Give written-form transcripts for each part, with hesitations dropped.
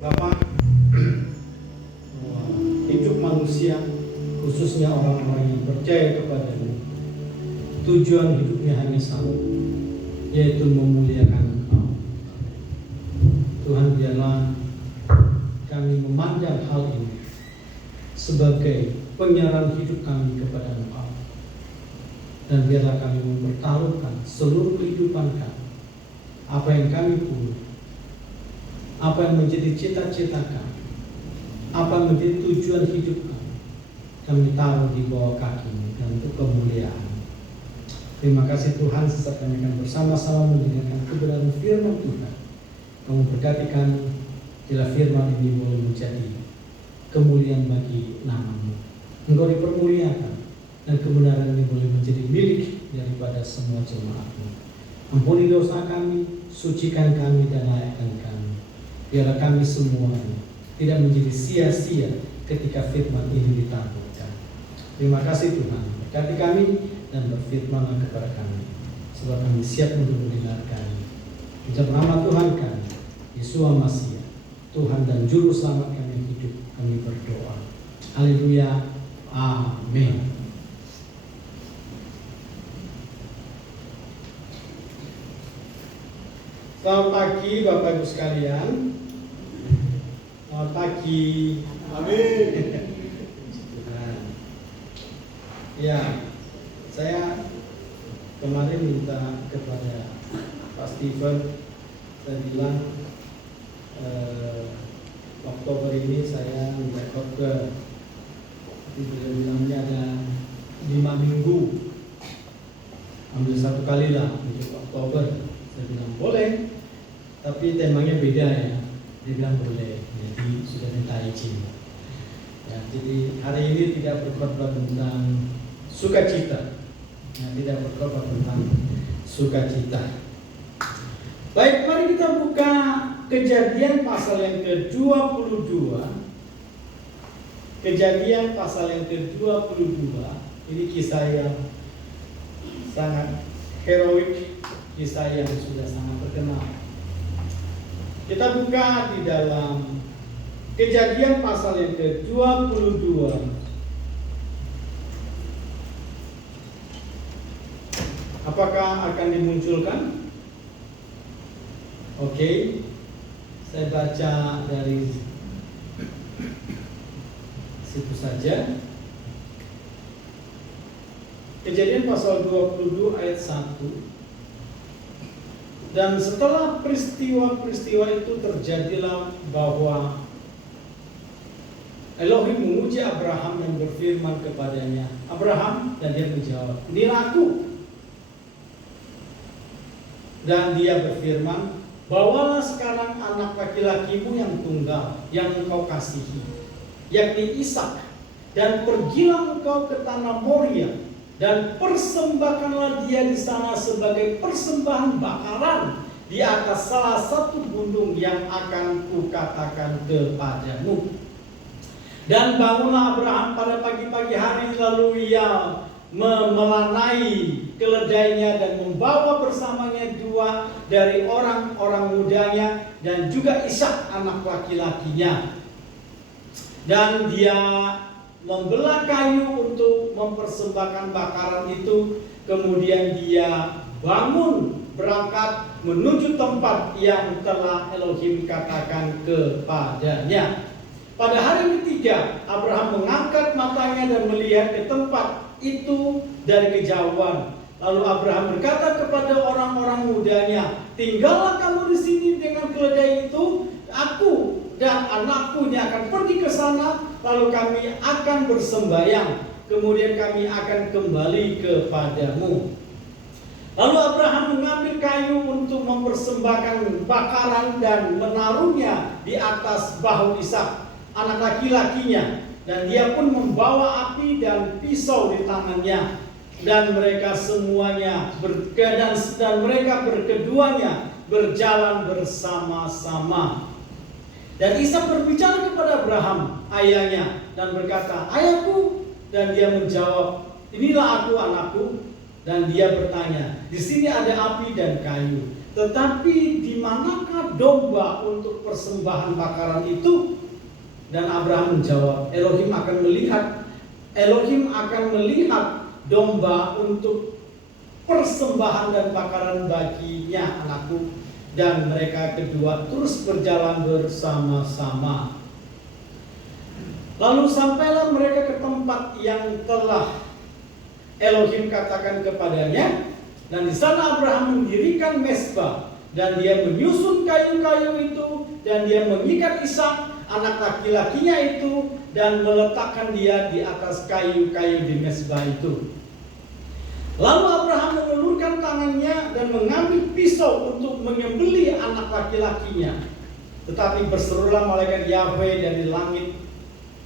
Bapak, hidup manusia, khususnya orang-orang yang percaya kepada-Mu, tujuan hidupnya hanya satu, yaitu memuliakan Engkau. Tuhan, biarlah kami memandang hal ini sebagai penyerahan hidup kami kepada Engkau, dan biarlah kami mempertaruhkan seluruh kehidupan kami, apa yang kami punya, apa yang menjadi cita-cita kami, apa yang menjadi tujuan hidup kami taruh di bawah kaki dan untuk kemuliaan. Terima kasih Tuhan, saat kami akan bersama-sama mendengarkan kebenaran firman Tuhan. Kamu berkati kami, bila firman ini boleh menjadi kemuliaan bagi nama-Mu. Engkau dipermuliakan, dan kebenaran ini boleh menjadi milik daripada semua jemaat-Mu. Ampuni dosa kami, sucikan kami, dan layakkan kami. Biarlah kami semuanya tidak menjadi sia-sia ketika firman ini ditampilkan. Terima kasih Tuhan, berkati kami dan berfirmanlah kepada kami, sebab kami siap untuk mendengarkan. Di dalam nama Tuhan kami, Yesus Masiah, Tuhan dan Juru Selamat kami yang hidup, kami berdoa. Haleluya, amin. Selamat pagi Bapak Ibu sekalian. Selamat pagi. Amin. Ya, saya kemarin minta kepada Pak Steven, saya bilang Oktober ini saya minta khotbah. Beliau bilangnya ada 5 minggu, ambil 1 kali lah untuk Oktober. Saya bilang boleh, tapi temanya beda ya. Dia bilang boleh, jadi sudah minta izin. Ya, jadi hari ini tidak berkhotbah tentang sukacita, ya, tidak berkhotbah tentang sukacita. Baik, mari kita buka Kejadian pasal yang ke-22. Kejadian pasal yang ke-22. Ini kisah yang sangat heroik, kisah yang sudah sangat terkenal. Kita buka di dalam Kejadian pasal yang ke-22. Apakah akan dimunculkan? Oke. Saya baca dari situ saja. Kejadian pasal 22 ayat 1. Dan setelah peristiwa-peristiwa itu terjadilah bahwa Elohim memuji Abraham dan berfirman kepadanya, Abraham, dan dia menjawab, inilah aku. Dan dia berfirman, bawalah sekarang anak laki-lakimu yang tunggal, yang engkau kasihi, yakni Ishak, dan pergilah engkau ke tanah Moria, dan persembahkanlah dia di sana sebagai persembahan bakaran di atas salah satu gunung yang akan kukatakan kepadamu. Dan bangunlah Abraham pada pagi-pagi hari, lalu ia memelanai keledainya dan membawa bersamanya 2 dari orang-orang mudanya dan juga Ishak anak laki-lakinya. Dan dia membelah kayu untuk mempersembahkan bakaran itu. Kemudian dia bangun berangkat menuju tempat yang telah Elohim katakan kepadanya. Pada hari ketiga, Abraham mengangkat matanya dan melihat ke tempat itu dari kejauhan. Lalu Abraham berkata kepada orang-orang mudanya, tinggallah kamu di sini dengan keledai itu. Aku dan anakku yang akan pergi ke sana, lalu kami akan bersembayang. Kemudian kami akan kembali kepadamu. Lalu Abraham mengambil kayu untuk mempersembahkan bakaran dan menaruhnya di atas bahu Ishak, anak laki-lakinya. Dan dia pun membawa api dan pisau di tangannya. Dan mereka semuanya dan mereka berkeduanya berjalan bersama-sama. Dan Ishak berbicara kepada Abraham, ayahnya, dan berkata, ayahku. Dan dia menjawab, inilah aku, anakku. Dan dia bertanya, di sini ada api dan kayu. Tetapi di manakah domba untuk persembahan bakaran itu? Dan Abraham menjawab, Elohim akan melihat domba untuk persembahan dan bakaran baginya, anakku. Dan mereka kedua terus berjalan bersama-sama. Lalu sampailah mereka ke tempat yang telah Elohim katakan kepadanya, dan di sana Abraham mendirikan mezbah, dan dia menyusun kayu-kayu itu, dan dia mengikat Ishak anak laki-lakinya itu, dan meletakkan dia di atas kayu-kayu di mezbah itu. Lalu Abraham mengulurkan tangannya dan mengambil pisau untuk menyembelih anak laki-lakinya. Tetapi berserulah malaikat Yahweh dari langit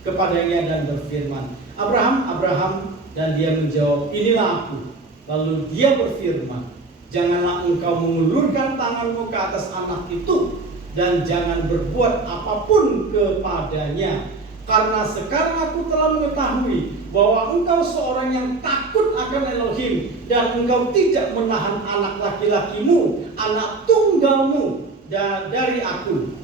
kepadanya dan berfirman, Abraham, Abraham. Dan dia menjawab, inilah aku. Lalu dia berfirman, janganlah engkau mengulurkan tanganmu ke atas anak itu, dan jangan berbuat apapun kepadanya. Karena sekarang aku telah mengetahui bahwa engkau seorang yang takut akan Elohim, dan engkau tidak menahan anak laki-lakimu, anak tunggalmu, dari aku.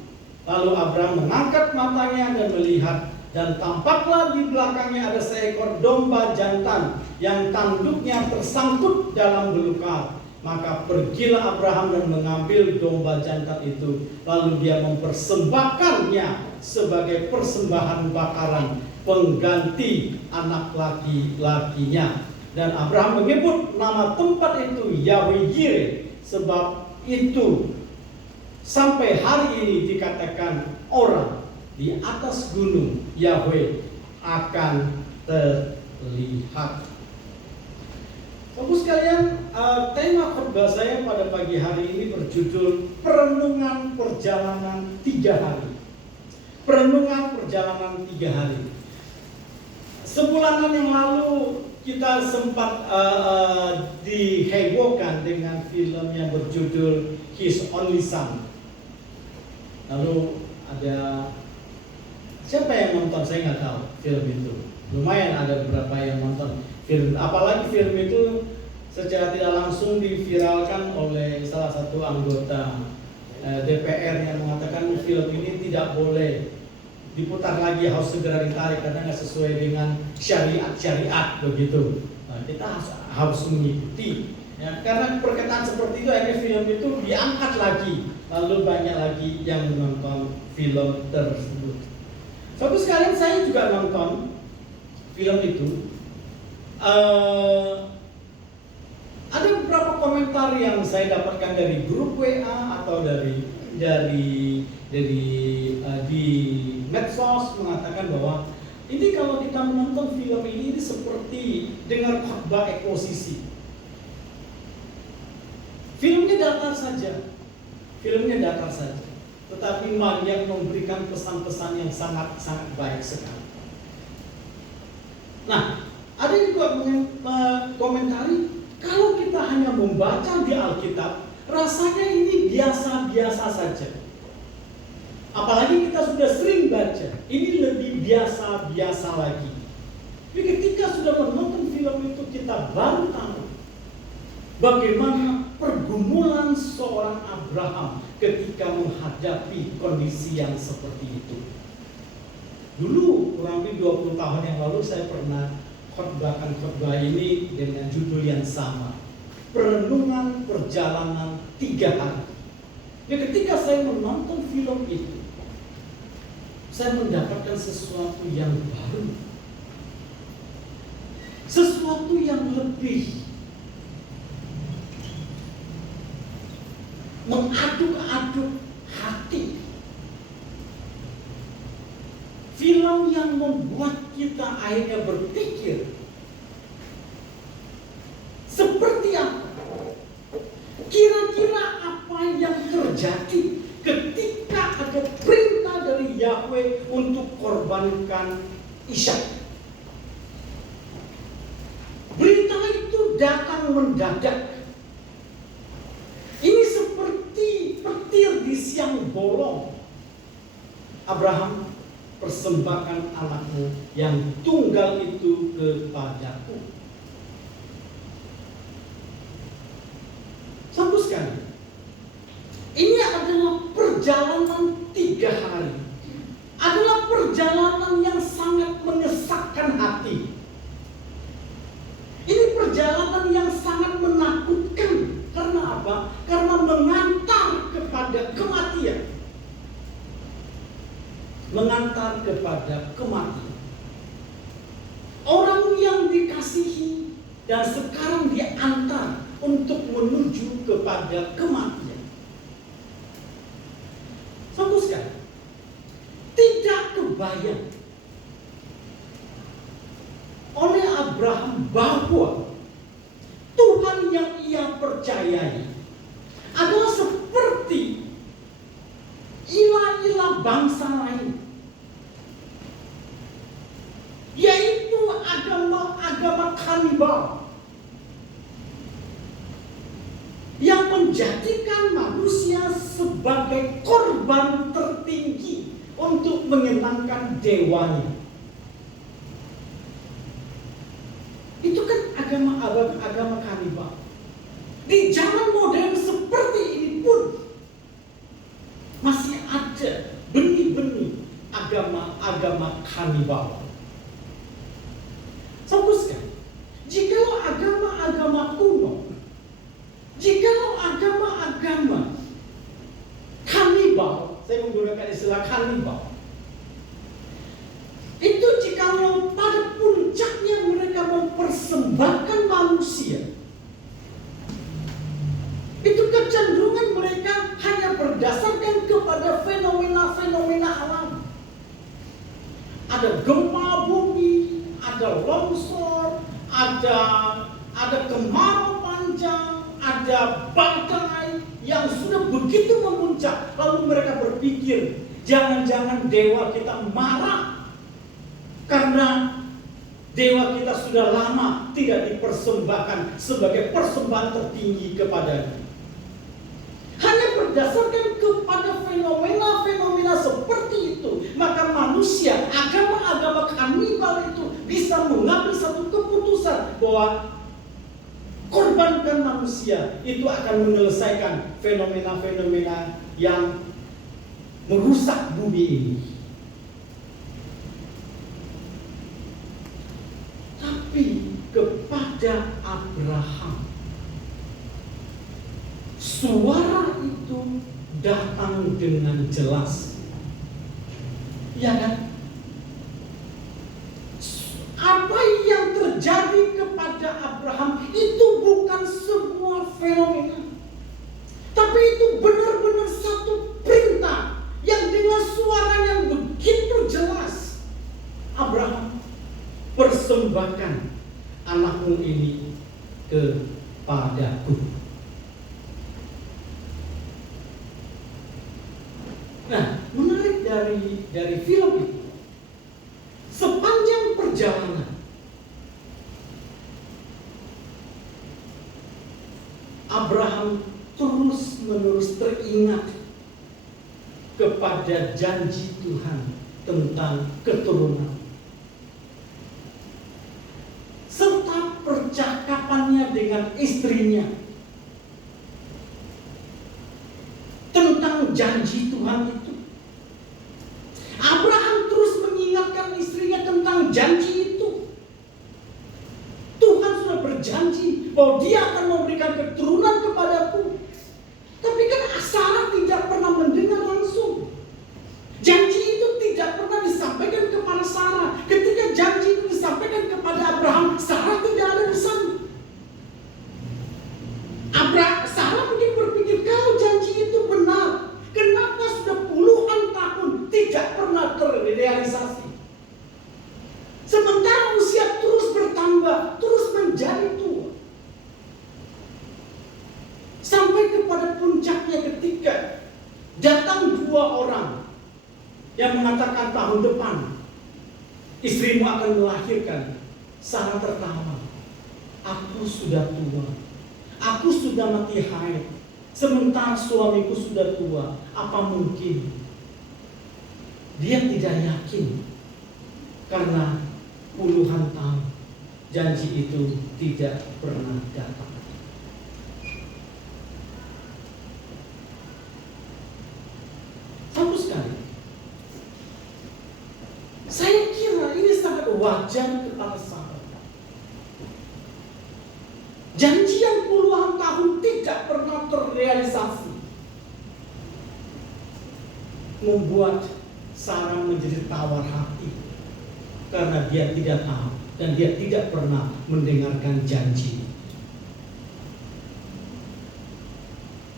Lalu Abraham mengangkat matanya dan melihat, dan tampaklah di belakangnya ada seekor domba jantan yang tanduknya tersangkut dalam belukar. Maka pergilah Abraham dan mengambil domba jantan itu, lalu dia mempersembahkannya sebagai persembahan bakaran pengganti anak laki-lakinya. Dan Abraham menyebut nama tempat itu Yahweh Yireh, sebab itu sampai hari ini dikatakan orang di atas gunung Yahweh akan terlihat. Bapak sekalian, tema khotbah saya pada pagi hari ini berjudul Perenungan Perjalanan 3 Hari. Perenungan Perjalanan 3 Hari. Sebulanan yang lalu kita sempat dihebohkan dengan film yang berjudul His Only Son. Lalu ada siapa yang nonton? Saya nggak tahu film itu. Lumayan ada beberapa yang nonton film. Apalagi film itu secara tidak langsung diviralkan oleh salah satu anggota DPR yang mengatakan film ini tidak boleh diputar lagi, harus segera ditarik karena nggak sesuai dengan syariat begitu. Nah, kita harus mengikuti. Ya, karena perkataan seperti itu akhirnya film itu diangkat lagi, lalu banyak lagi yang menonton film tersebut. Suatu sekalian saya juga nonton film itu. Ada beberapa komentar yang saya dapatkan dari grup WA atau dari di medsos mengatakan bahwa ini kalau kita menonton film ini seperti dengar khotbah eksposisi. Filmnya datar saja, tetapi yang memberikan pesan-pesan yang sangat-sangat baik sekali. Nah, ada juga komentari, kalau kita hanya membaca di Alkitab, rasanya ini biasa-biasa saja. Apalagi kita sudah sering baca, ini lebih biasa-biasa lagi. Tapi ketika sudah menonton film itu, kita baru tahu bagaimana pergumulan seorang Abraham ketika menghadapi kondisi yang seperti itu. Dulu kurang lebih 20 tahun yang lalu saya pernah khotbah ini dengan judul yang sama, Perenungan Perjalanan 3 Hari. Ya, ketika saya menonton film itu, saya mendapatkan sesuatu yang baru, sesuatu yang lebih mengaduk-aduk hati. Film yang membuat kita akhirnya berpikir, seperti apa? Kira-kira apa yang terjadi ketika ada perintah dari Yahweh untuk korbankan Ishak? Berita itu datang mendadak. Ini seperti petir di siang bolong. Abraham, persembahkan anakmu yang tunggal itu kepadaku. Satu sekali, perjalanan yang sangat mengesakkan hati. Ini perjalanan yang sangat menakutkan. Karena apa? Karena mengantar kepada kematian. Mengantar kepada kematian. Orang yang dikasihi dan sekarang diantar untuk menuju kepada kematian. Sungguh sekali, tidak kebayang oleh Abraham bahwa Tuhan yang ia percayai adalah seperti ilah-ilah bangsa lain, yaitu agama kanibal yang menjadikan manusia sebagai korban tertinggi untuk menyenangkan dewanya. Itu kan agama kanibal. Di zaman modern seperti ini pun masih ada benih-benih agama kanibal. Fokus kan? Jikalau agama-agama kuno, jikalau agama-agama kanibal, saya menggunakan istilah kanibal, itu jikalau pada puncaknya mereka mempersembahkan manusia, itu kecenderungan mereka hanya berdasarkan kepada fenomena-fenomena alam. Ada gempa bumi, ada longsor, ada kemarau panjang, ada badai yang sudah begitu memuncak. Lalu mereka berpikir, jangan-jangan dewa kita marah karena dewa kita sudah lama tidak dipersembahkan sebagai persembahan tertinggi kepadanya. Hanya berdasarkan kepada fenomena-fenomena seperti itu, maka manusia, agama-agama kanibal itu bisa mengambil satu keputusan bahwa korbankan manusia itu akan menyelesaikan fenomena-fenomena yang merusak bumi ini. Tapi kepada Abraham, suara itu datang dengan jelas. Ya kan? Apa yang terjadi kepada Abraham itu bukan sebuah fenomena, tapi itu benar-benar satu perintah yang dengan suara yang begitu jelas. Abraham, persembahkan anakmu ini kepadaku. Nah, menarik dari film itu, sepanjang perjalanan Abraham terus-menerus teringat kepada janji Tuhan tentang keturunan, serta percakapannya dengan istrinya tentang janji Tuhan itu. Abraham terus mengingatkan istrinya tentang janji itu. Tuhan sudah berjanji bahwa Dia akan memberikan keturunan kepadaku. Tapi kan Sarah tidak pernah mendengar langsung. Janji itu tidak pernah disampaikan kepada Sarah. Ketika janji itu disampaikan kepada Abraham, Sarah tidak ada di sana. Sarah mungkin berpikir, kalau janji itu benar, kenapa sudah puluhan tahun tidak pernah terrealisasi? Sementara usia terus bertambah, terus menjadi tua. Sampai kepada puncaknya ketika datang dua orang yang mengatakan tahun depan istrimu akan melahirkan. Sarah tertawa. Aku sudah tua. Aku sudah mati haid. Sementara suamiku sudah tua. Apa mungkin? Dia tidak yakin. Karena puluhan tahun janji itu tidak pernah datang. Satu sekali, wajar kepada Sarah. Janji yang puluhan tahun tidak pernah terrealisasi membuat Sarah menjadi tawar hati karena dia tidak tahu dan dia tidak pernah mendengarkan janji.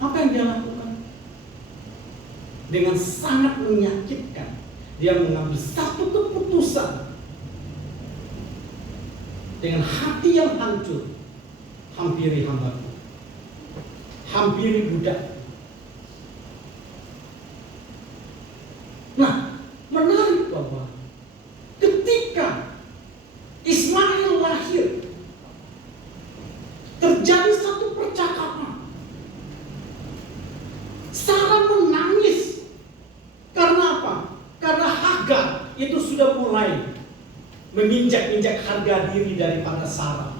Apa yang dia lakukan? Dengan sangat menyakitkan, dia mengambil satu keputusan dengan hati yang hancur. Hampiri hambaku, hampiri budak. Nah, menarik bahwa ketika Ismail lahir, terjadi satu percakapan. Sarah menangis. Karena apa? Karena Hagar itu sudah mulai menginjak-injak harga diri daripada Sarah.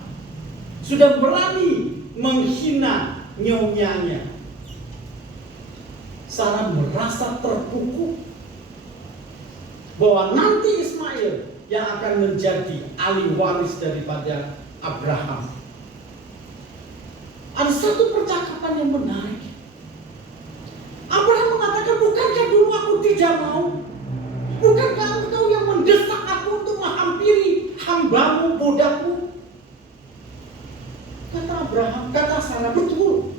Sudah berani menghina nyonyanya. Sarah merasa terpukul bahwa nanti Ismail yang akan menjadi ahli waris daripada Abraham. Ada satu percakapan yang menarik. Abraham mengatakan, bukankah dulu aku tidak mau? Bukankah engkau yang mendesak aku untuk menghampiri hambamu, budakmu? Kata Abraham, kata Sarah, betul.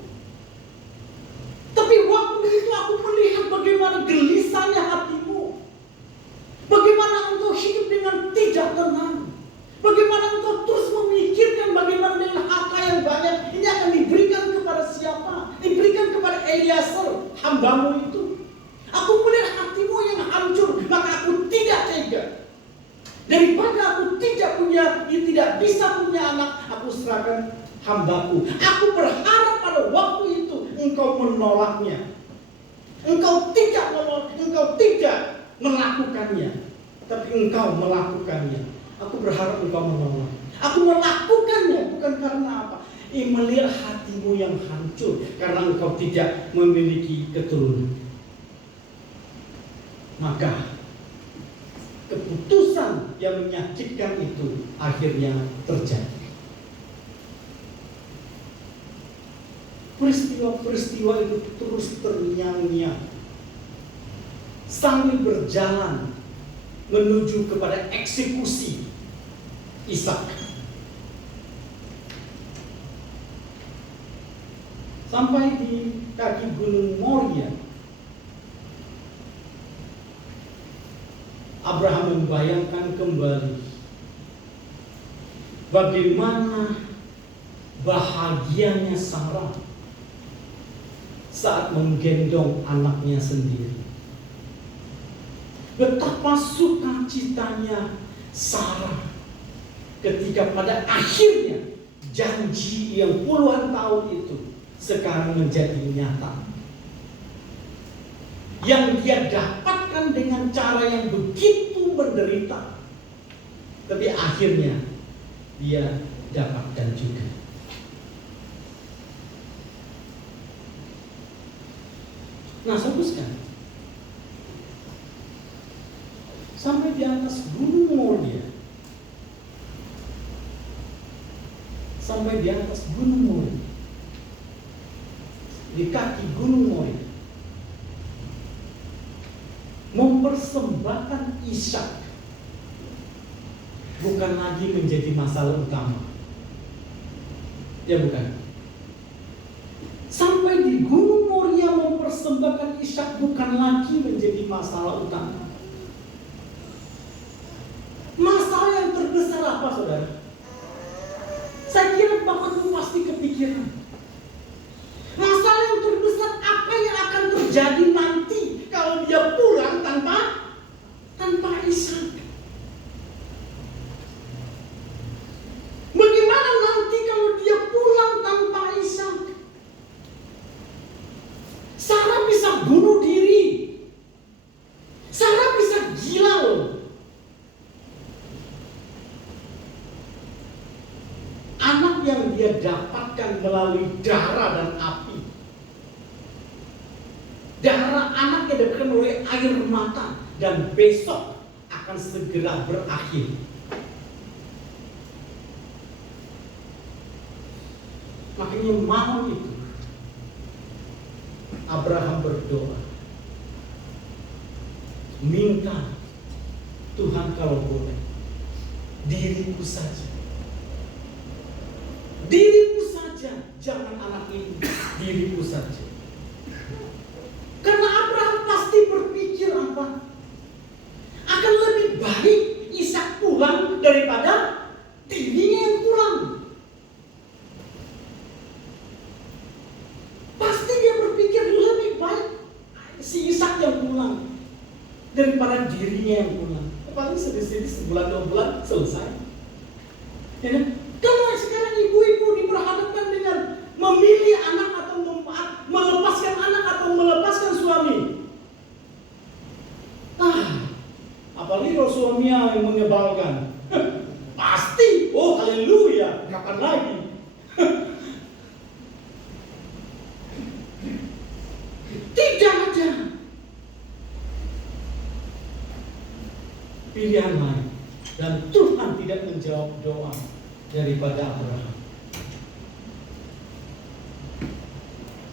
Tapi waktu itu aku melihat bagaimana gelisahnya hatimu. Bagaimana engkau hidup dengan tidak tenang. Bagaimana engkau terus memikirkan bagaimana dengan harta yang banyak ini akan diberikan kepada siapa? Diberikan kepada Eliezer, hambamu itu. Aku melihat hatimu yang hancur, maka aku tidak tega. Daripada aku tidak bisa punya anak, aku serahkan hambaku. Aku berharap pada waktu itu engkau menolaknya. Engkau tidak melakukannya, tapi engkau melakukannya. Aku berharap engkau menolak. Aku melakukannya bukan karena apa? Melihat hatimu yang hancur karena engkau tidak memiliki keturunan. Maka keputusan yang menyakitkan itu akhirnya terjadi. Peristiwa-peristiwa itu terus terngiang-ngiang sambil berjalan menuju kepada eksekusi Ishak. Sampai di kaki Gunung Moria, Abraham membayangkan kembali bagaimana bahagianya Sarah saat menggendong anaknya sendiri. Betapa sukacitanya Sarah ketika pada akhirnya janji yang puluhan tahun itu sekarang menjadi nyata. Yang dia dapatkan dengan cara yang begitu menderita, tapi akhirnya dia dapatkan juga. Nah, saudara, sampai di atas Gunung Moria, di kaki Gunung Moria, mempersembahkan Ishak bukan lagi menjadi masalah utama. Ya bukan. Sampai di Gunung Moria mempersembahkan Ishak bukan lagi menjadi masalah utama. Masalah yang terbesar apa, saudara? Saya kira Bapak Ibu pasti kepikiran. Masalah yang terbesar apa yang akan terjadi nanti kalau dia pulang tanpa Ishak? Bagaimana nanti kalau dia pulang tanpa Ishak? Sarah bisa bunuh diri. Sarah bisa gila loh. Anak yang dia dapatkan melalui darah dan api. Darah anak yang dapatkan melalui air mata dan besok akan segera berakhir. Makanya malam itu Abraham berdoa, minta Tuhan kalau boleh, diriku saja. Diriku saja, jangan anak ini, diriku saja. Karena Abraham pasti berpikir apa? Akan lebih baik Ishak pulang daripada dirinya yang pulang. Pasti dia berpikir lebih baik si Ishak yang pulang daripada dirinya yang pulang. Paling sedih-sedih sebulan 2 bulan selesai. Ya, kalau sekarang ibu-ibu diperhadapkan dengan memilih anak atau melepaskan anak atau melepaskan suami. Apalagi kalau suaminya yang menyebalkan. Pasti, oh haleluya, kapan lagi? Tidak ada pilihan lain. Dan Tuhan tidak menjawab doa daripada Abraham.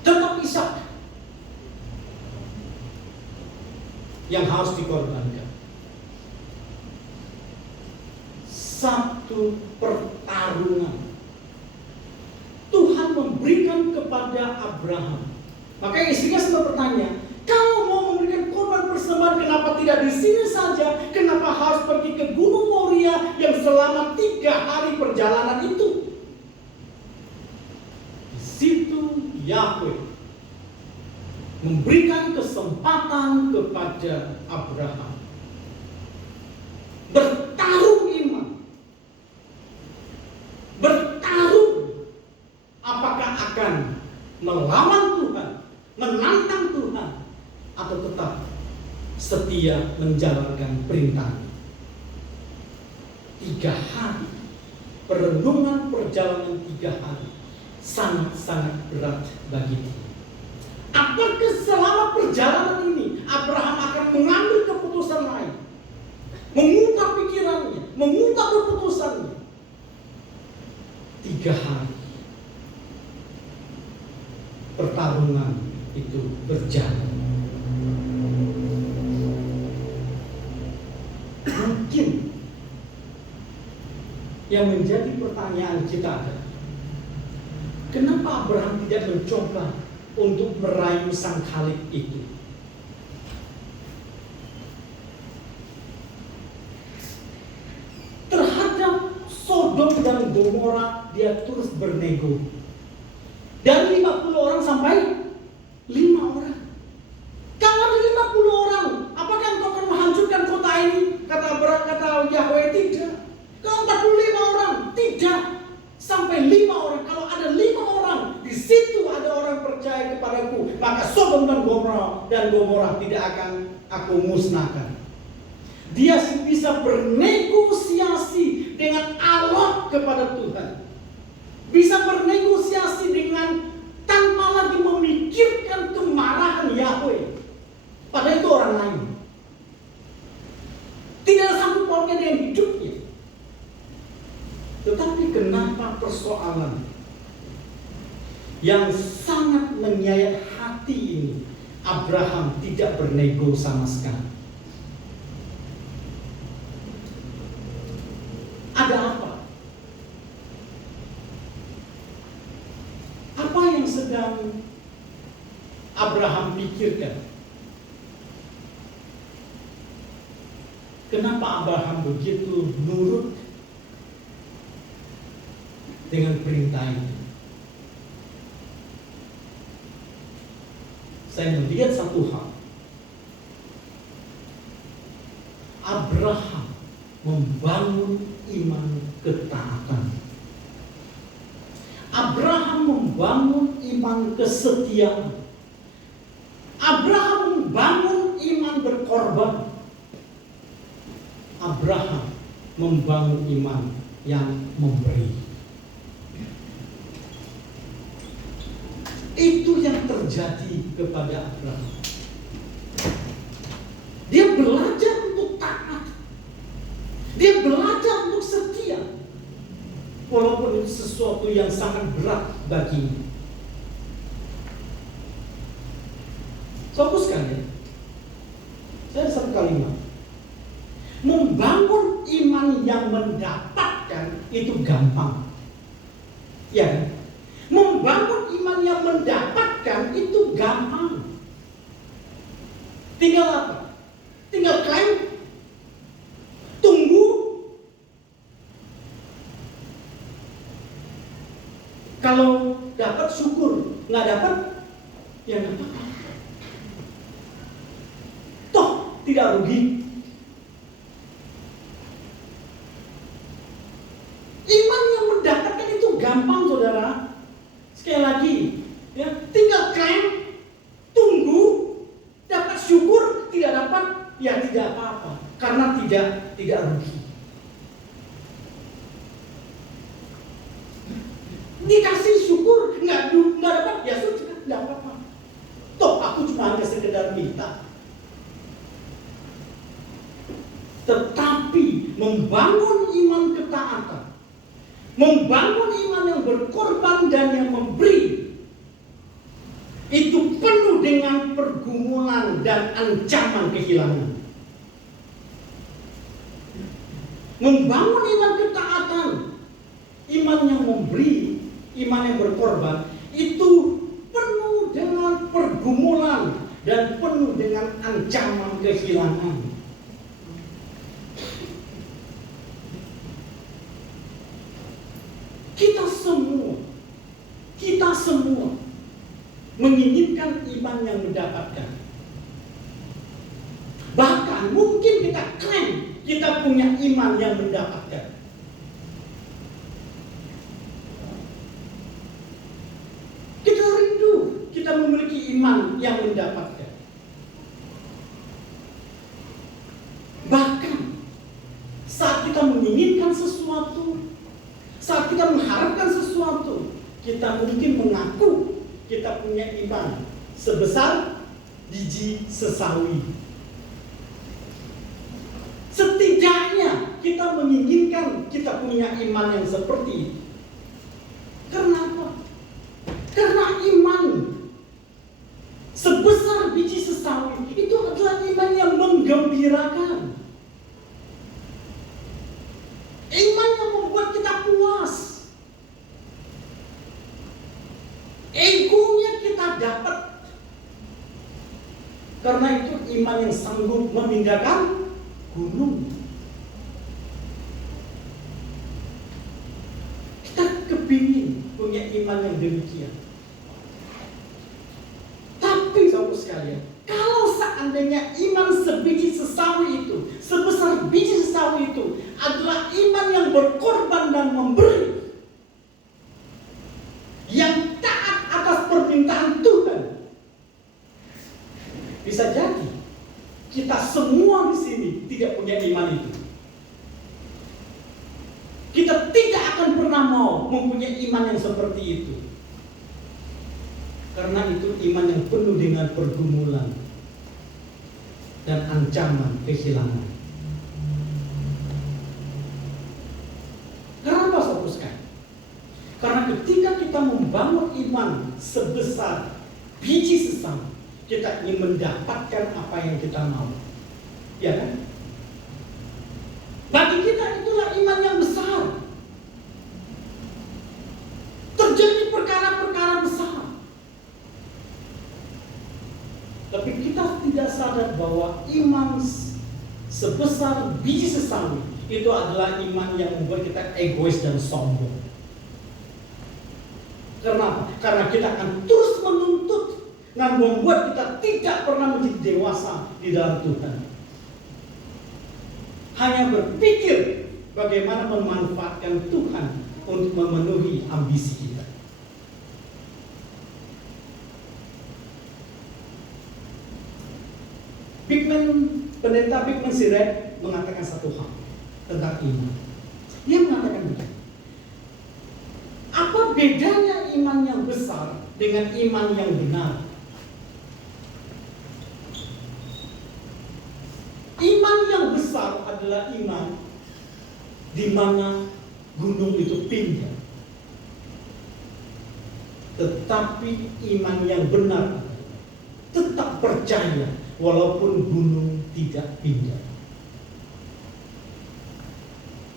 Tetap Ishak yang harus dikorbankan. Satu pertarungan Tuhan memberikan kepada Abraham. Makanya istrinya sempat bertanya, kalau mau memberikan korban persembahan, kenapa tidak di sini saja? Kenapa harus pergi ke Gunung Moria yang selama 3 hari perjalanan itu? Di situ Yahweh memberikan kesempatan kepada Abraham bertarung iman, bertarung apakah akan melawan Tuhan, menantang Tuhan, atau tetap setia menjalankan perintah. 3 hari perenungan perjalanan 3 hari sangat-sangat berat bagi dia. Apakah selama perjalanan ini Abraham akan mengambil keputusan lain, mengubah pikirannya, mengubah keputusannya? 3 hari pertarungan itu berjalan. Mungkin yang menjadi pertanyaan kita adalah, kenapa Abraham tidak mencoba untuk merayu sang Khalid itu? Terhadap Sodom dan Gomora dia terus bernego. Dari 50 orang sampai 5 orang. Kalau ada 50 orang, apakah engkau akan menghancurkan kota ini? Kata Yahweh, tidak. Kalau 45 orang, tidak. Sampai 5 orang. Kalau ada 5 orang, di situ ada orang percaya kepadaku, maka Sodom dan Gomora tidak akan aku musnahkan. Dia bisa bernegosiasi dengan Allah kepada Tuhan. Bisa bernegosiasi dengan tanpa lagi memikirkan kemarahan Yahweh. Padahal itu orang lain. Tidak ada sangkut pautnya dengan hidupnya. Tetapi kenapa persoalan yang sangat menyayat hati ini Abraham tidak bernego sama sekali? Ada apa? Apa yang sedang Abraham pikirkan? Kenapa Abraham begitu nurut dengan perintah itu? Saya melihat satu hal. Abraham membangun iman ketaatan. Abraham membangun iman kesetiaan. Abraham membangun iman berkorban. Abraham membangun iman yang memberi. Itu yang terjadi kepada Abraham. Dia belajar untuk taat. Dia belajar untuk setia. Walaupun itu sesuatu yang sangat berat baginya. Fokuskan ya. Saya ada satu kalimat. Membangun iman yang mendapatkan itu gampang. Ya kan? Membangun iman yang mendapatkan itu gampang. Tinggal apa? Tinggal klaim. Tunggu. Kalau dapat syukur, nggak dapat ya nggak apa-apa. Toh tidak rugi. Iman yang mendapatkan itu gampang, saudara. Sekali lagi, ya, tinggal klaim, tunggu, dapat syukur, tidak dapat, ya tidak apa-apa, karena tidak rugi. Dikasih syukur, nggak dapat, ya sudah, tidak apa-apa. Toh aku cuma hanya sekedar minta. Tetapi membangun iman ketaatan, membangun iman yang berkorban dan yang memberi, itu penuh dengan pergumulan dan ancaman kehilangan. Membangun iman ketaatan, iman yang memberi, iman yang berkorban, itu penuh dengan pergumulan dan penuh dengan ancaman kehilangan. Kita semua menginginkan iman yang mendapatkan. Bahkan mungkin kita klaim kita punya iman yang mendapatkan. Kita rindu kita memiliki iman yang mendapatkan. Bahkan saat kita menginginkan sesuatu, saat kita mengharapkan sesuatu, kita mungkin mengaku kita punya iman sebesar biji sesawi. Setidaknya kita menginginkan kita punya iman yang seperti itu. Kenapa? Karena iman sebesar biji sesawi itu adalah iman yang menggembirakan. Iman yang membuat kita puas. Egonya kita dapat. Karena itu iman yang sanggup memindahkan gunung. Kita kepingin punya iman yang demikian. Tapi saudara sekalian, kalau seandainya iman sebiji sesawi itu, sebesar biji sesawi itu adalah iman yang berkorban dan memberi, yang taat atas permintaan Tuhan, bisa jadi kita semua di sini tidak punya iman itu. Kita tidak akan pernah mau mempunyai iman yang seperti itu. Karena itu iman yang penuh dengan pergumulan dan ancaman kehilangan. Kenapa fokuskan? Karena ketika kita membangun iman sebesar biji sesawi, kita ingin mendapatkan apa yang kita mau. Ya kan? Bagi kita itulah iman yang besar. Terjadi perkara-perkara besar. Tapi kita tidak sadar bahwa iman sebesar biji sesawi itu adalah iman yang membuat kita egois dan sombong. Kenapa? Karena kita akan terus menuntut dan membuat kita tidak pernah menjadi dewasa di dalam Tuhan. Hanya berpikir bagaimana memanfaatkan Tuhan untuk memenuhi ambisi kita. Pendeta Bigman Sirait mengatakan satu hal tentang iman. Dia mengatakan begini: apa bedanya iman yang besar dengan iman yang benar? Iman yang besar adalah iman di mana gunung itu pindah. Tetapi iman yang benar tetap percaya walaupun gunung tidak pindah.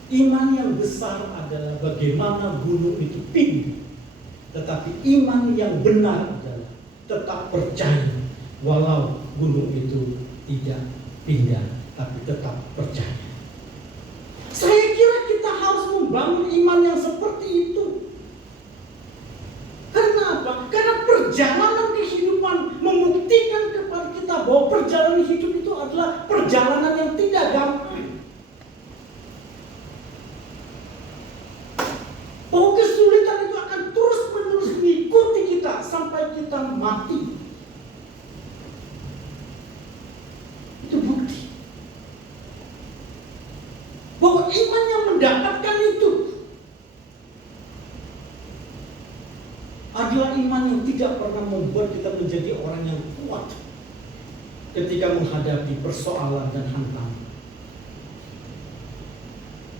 Iman yang besar adalah bagaimana gunung itu pindah. Tetapi iman yang benar adalah tetap percaya walau gunung itu tidak pindah, tapi tetap percaya. Saya kira kita harus membangun iman yang seperti itu. Kenapa? Karena perjalanan kehidupan membuktikan kepada kita bahwa perjalanan hidup itu adalah perjalanan yang tidak gampang. Bahwa kesulitan itu akan terus-menerus mengikuti kita sampai kita mati. Itu bukti bahwa iman yang mendapatkan itu adalah iman yang tidak pernah membuat kita menjadi orang yang kuat ketika menghadapi persoalan dan hantaman.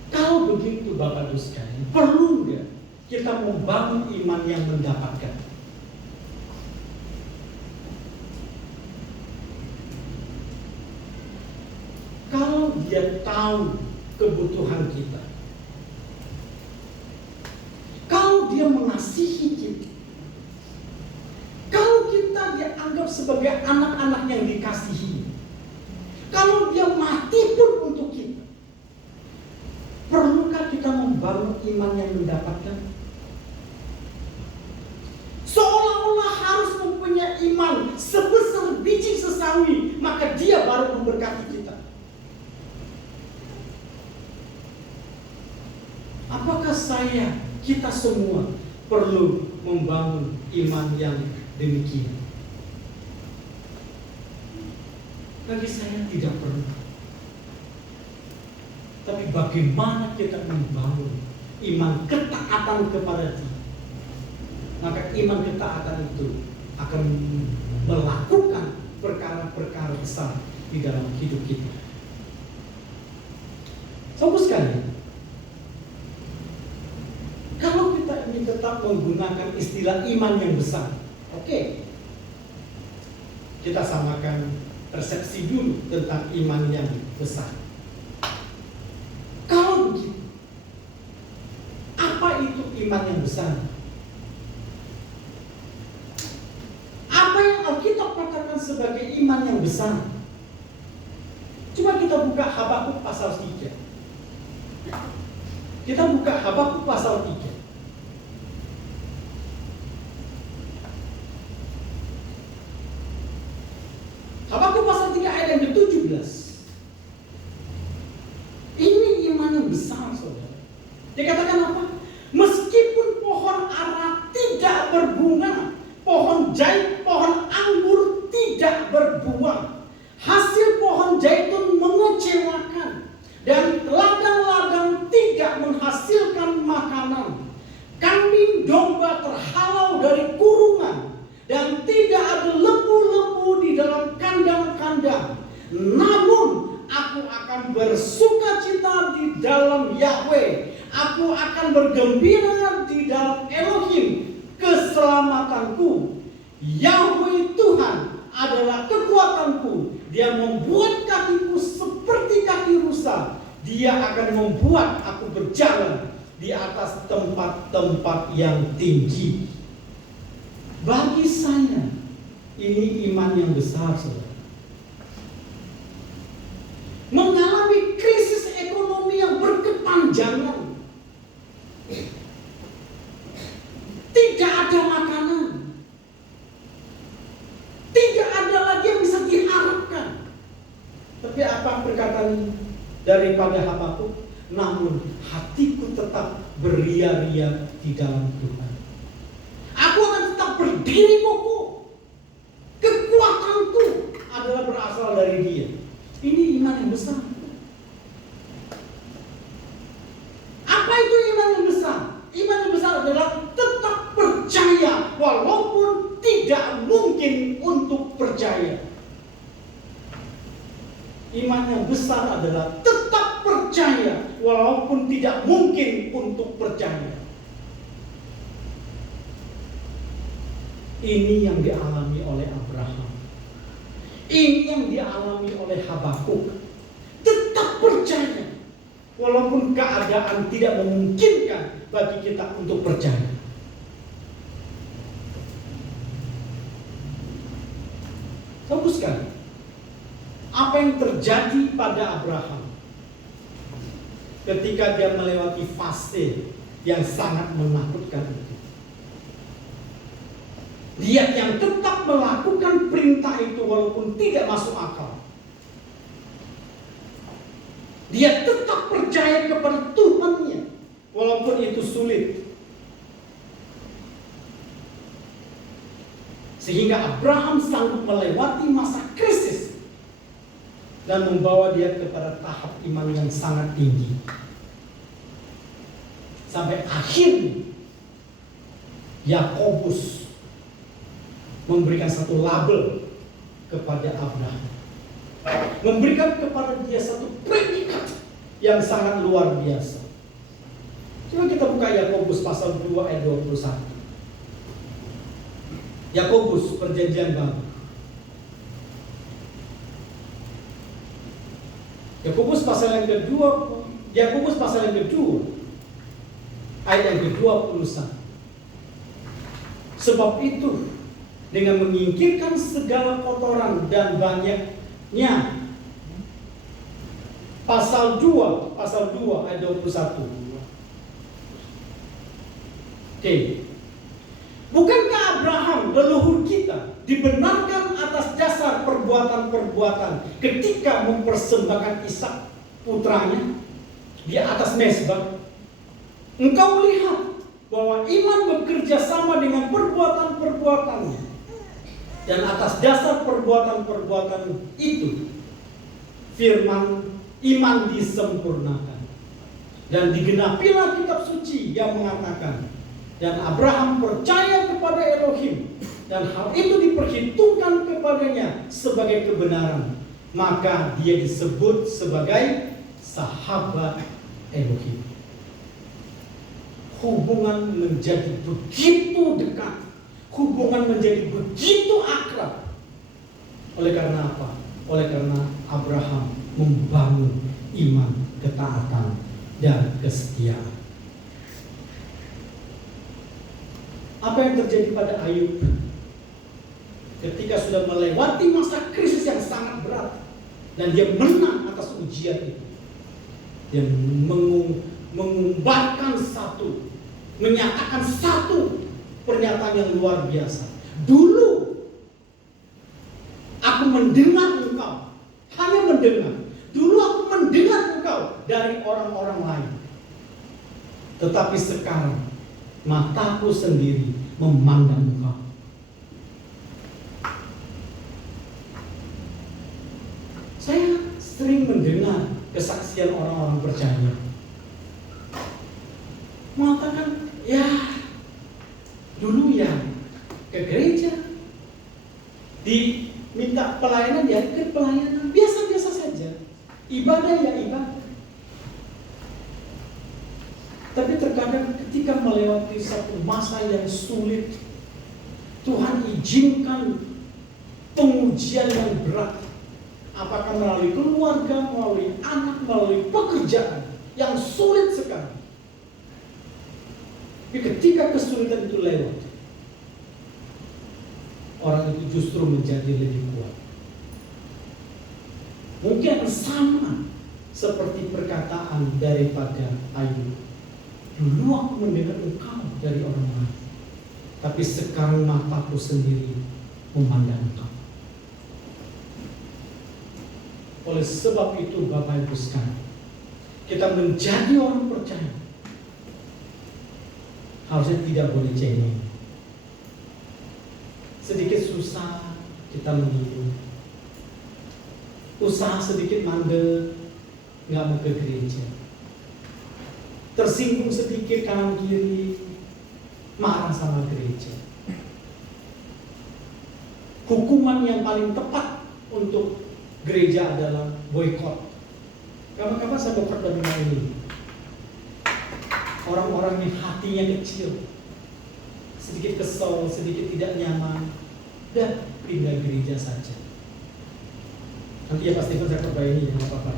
Kalau begitu Bapak Ibu sekalian, perlu nggak kita membangun iman yang mendapatkan? Kalau dia tahu kebutuhan kita, kalau dia mengasihi kita, kalau kita dianggap sebagai anak-anak yang dikasihi, kalau dia mati pun untuk kita, perlukah kita membangun iman yang mendapatkan? Seolah-olah harus mempunyai iman sebesar biji sesawi, maka dia baru memberkati kita. Apakah kita semua perlu membangun iman yang demikian? Bagi saya tidak perlu. Tapi bagaimana kita membangun iman ketaatan kepada Dia? Maka iman ketaatan itu akan melakukan perkara-perkara besar di dalam hidup kita. Saudara sekalian, kalau kita ingin tetap menggunakan istilah iman yang besar, oke, kita samakan persepsi dulu tentang iman yang besar. Kalau begitu, apa itu iman yang besar? Apa yang Alkitab katakan sebagai iman yang besar? Coba kita buka Habakuk pasal 3. Kita buka Habakuk pasal 3. Habakuk pasal 3 ayat yang ke-17. Ini iman yang besar, saudara. Dia katakan apa? Meskipun pohon ara tidak berbunga, pohon jait, pohon anggur tidak berbuah, hasil pohon zaitun mengecewakan, dan ladang-ladang tidak menghasilkan makanan, kambing domba terhalau dari kurungan, dan tidak ada lembu-lembu di dalam kandang-kandang. Namun aku akan bersukacita di dalam Yahweh, aku akan bergembira di dalam Elohim keselamatanku. Yahweh Tuhan adalah kekuatanku. Dia membuat kakiku seperti kaki rusa. Dia akan membuat aku berjalan di atas tempat-tempat yang tinggi. Bagi saya, ini iman yang besar, saudara. Mengalami krisis ekonomi yang berkepanjangan, tidak ada makanan, tidak ada lagi yang bisa diharapkan. Tapi apa perkataan daripada Habakuk? Namun hatiku tetap beria-ria di dalam Tuhan. Aku akan tetap berdiri kokoh. Kekuatanku adalah berasal dari Dia. Ini iman yang besar. Apa itu iman yang besar? Iman yang besar adalah tetap percaya walaupun tidak mungkin untuk percaya. Iman yang besar adalah tetap percaya walaupun tidak mungkin untuk percaya. Ini yang dialami oleh Abraham. Ini yang dialami oleh Habakuk. Tetap percaya. Walaupun keadaan tidak memungkinkan bagi kita untuk percaya. Bagus sekali. Apa yang terjadi pada Abraham ketika dia melewati fase yang sangat menakutkan itu. Dia yang tetap melakukan perintah itu walaupun tidak masuk akal. Dia tetap percaya kepada Tuhannya walaupun itu sulit. Sehingga Abraham sanggup melewati masa krisis dan membawa dia kepada tahap iman yang sangat tinggi. Sampai akhirnya Yakobus memberikan satu label kepada Abraham. Memberikan kepada dia satu predikat yang sangat luar biasa. Coba kita buka Yakobus pasal 2 ayat 21. Yakobus perjanjian baru. Yakobus pasal yang kedua ayat yang ke-21. Sebab itu dengan menyingkirkan segala kotoran dan banyaknya. Pasal 2 ayat 21. Oke. Bukankah Abraham leluhur kita dibenarkan atas dasar perbuatan-perbuatan ketika mempersembahkan Ishak putranya di atas mezbah? Engkau melihat bahwa iman bekerja sama dengan perbuatan-perbuatannya. Dan atas dasar perbuatan-perbuatan itu, firman iman disempurnakan. Dan digenapilah kitab suci yang mengatakan, dan Abraham percaya kepada Elohim, dan hal itu diperhitungkan kepadanya sebagai kebenaran. Maka dia disebut sebagai sahabat Elohim. Hubungan menjadi begitu dekat. Hubungan menjadi begitu akrab. Oleh karena apa? Oleh karena Abraham membangun iman, ketaatan, dan kesetiaan. Apa yang terjadi pada Ayub ketika sudah melewati masa krisis yang sangat berat dan dia menang atas ujian itu? Dia menyatakan satu pernyataan yang luar biasa. Dulu aku mendengar engkau, hanya mendengar. Dulu aku mendengar engkau dari orang-orang lain. Tetapi sekarang mataku sendiri memandang engkau. Saya sering mendengar kesaksian orang-orang percaya mengatakan, ya dulu ya ke gereja, diminta pelayanan ya ikut pelayanan, biasa-biasa saja, ibadah ya ibadah. Tapi terkadang ketika melewati satu masa yang sulit, Tuhan izinkan pengujian yang berat. Apakah melalui keluarga, melalui anak, melalui pekerjaan yang sulit sekali. Tapi ketika kesulitan itu lewat, orang itu justru menjadi lebih kuat. Mungkin sama seperti perkataan daripada Ayub. Dulu aku mendengar engkau dari orang lain, tapi sekarang mataku sendiri memandang engkau. Oleh sebab itu Bapak Ibu sekalian, kita menjadi orang percaya harusnya tidak boleh cengeng. Sedikit susah kita mengeluh, usaha sedikit mandek, nggak mau ke gereja. Tersinggung sedikit kanan kiri, marah sama gereja. Hukuman yang paling tepat untuk gereja adalah boikot. Kapan-kapan saya boikot webinar ini. Orang-orang yang hatinya kecil, sedikit kesel, sedikit tidak nyaman, udah pindah gereja saja. Nanti ya Pak Steven saya khotbah ini ya, nggak apa-apa.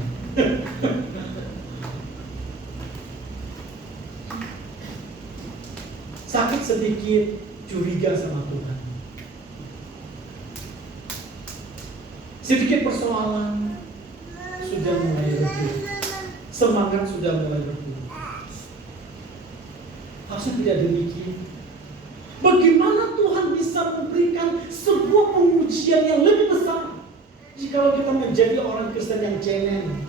Sakit sedikit, curiga sama Tuhan. Sedikit persoalan, sudah mulai redup. Semangat sudah mulai berkurang. Harusnya tidak demikian. Bagaimana Tuhan bisa memberikan sebuah pengujian yang lebih besar jika kita menjadi orang Kristen yang cengeng,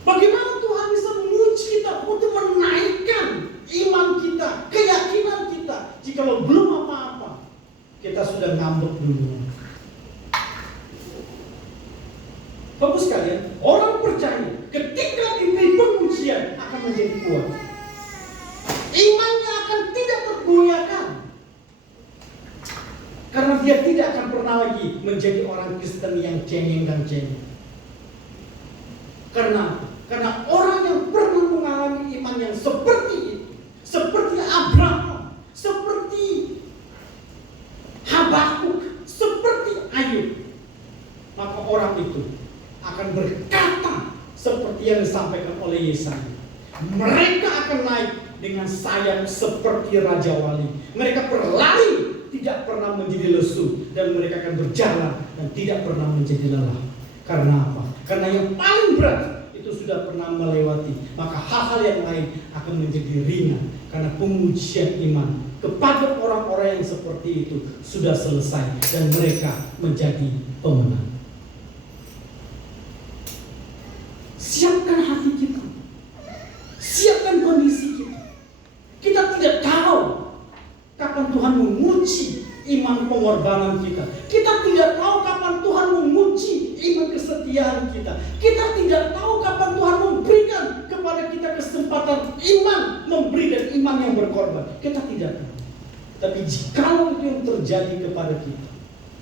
Bagaimana Tuhan bisa menguji kita untuk menaikkan iman kita, keyakinan kita, jika belum apa-apa kita sudah ngambek dulu. Bapak sekalian, orang percaya ketika diberi pengujian akan menjadi kuat. Imannya akan tidak tergoyahkan. Karena dia tidak akan pernah lagi menjadi orang Kristen yang cengeng dan cengeng. Karena orang yang pernah mengalami iman yang seperti itu, seperti Abraham, seperti Habakuk, seperti Ayub, maka orang itu akan berkata seperti yang disampaikan oleh Yesaya. Mereka akan naik dengan sayap seperti Raja Wali. Mereka berlari, tidak pernah menjadi lesu, dan mereka akan berjalan dan tidak pernah menjadi lelah. Karena apa? Karena yang paling berat itu sudah pernah melewati, maka hal-hal yang lain akan menjadi ringan. Karena pengujian iman kepada orang-orang yang seperti itu sudah selesai dan mereka menjadi pemenang. Siapkan hati kita, siapkan kondisi kita. Kita tidak tahu kapan Tuhan menguji iman pengorbanan kita. Kita tidak tahu kapan Tuhan menguji iman kesetiaan kita. Kita tidak tahu kapan Tuhan memberikan kepada kita kesempatan iman memberi dan iman yang berkorban. Kita tidak tahu. Tapi jikalau itu yang terjadi kepada kita,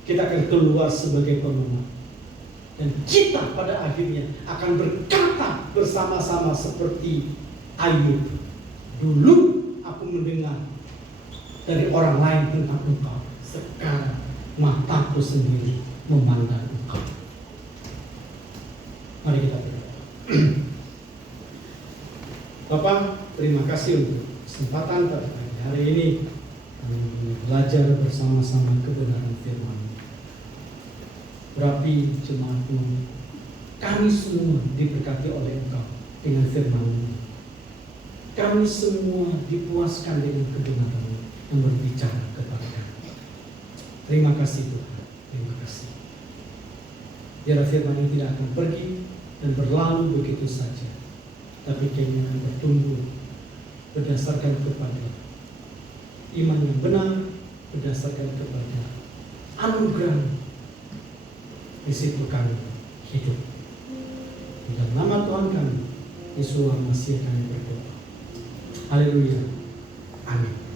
kita akan keluar sebagai pemenang. Dan kita pada akhirnya akan berkata bersama-sama seperti Ayub. Dulu aku mendengar dari orang lain tentang engkau, sekarang mataku sendiri memandang engkau. Mari kita berdoa. Bapak, terima kasih untuk kesempatan pada hari ini kami belajar bersama-sama kebenaran firman. Berapi jemaat-Mu, kami semua diberkati oleh Engkau dengan firman-Mu. Kami semua dipuaskan dengan kebenaran yang berbicara kepada kami. Terima kasih Tuhan, terima kasih. Biar firman ini tidak akan pergi dan berlalu begitu saja, tapi kami akan bertumbuh berdasarkan kepada iman yang benar, berdasarkan kepada anugerah disitu kami hidup. Di dalam nama Tuhan kami, Yesus Masih kami berdoa. Haleluya. Amin.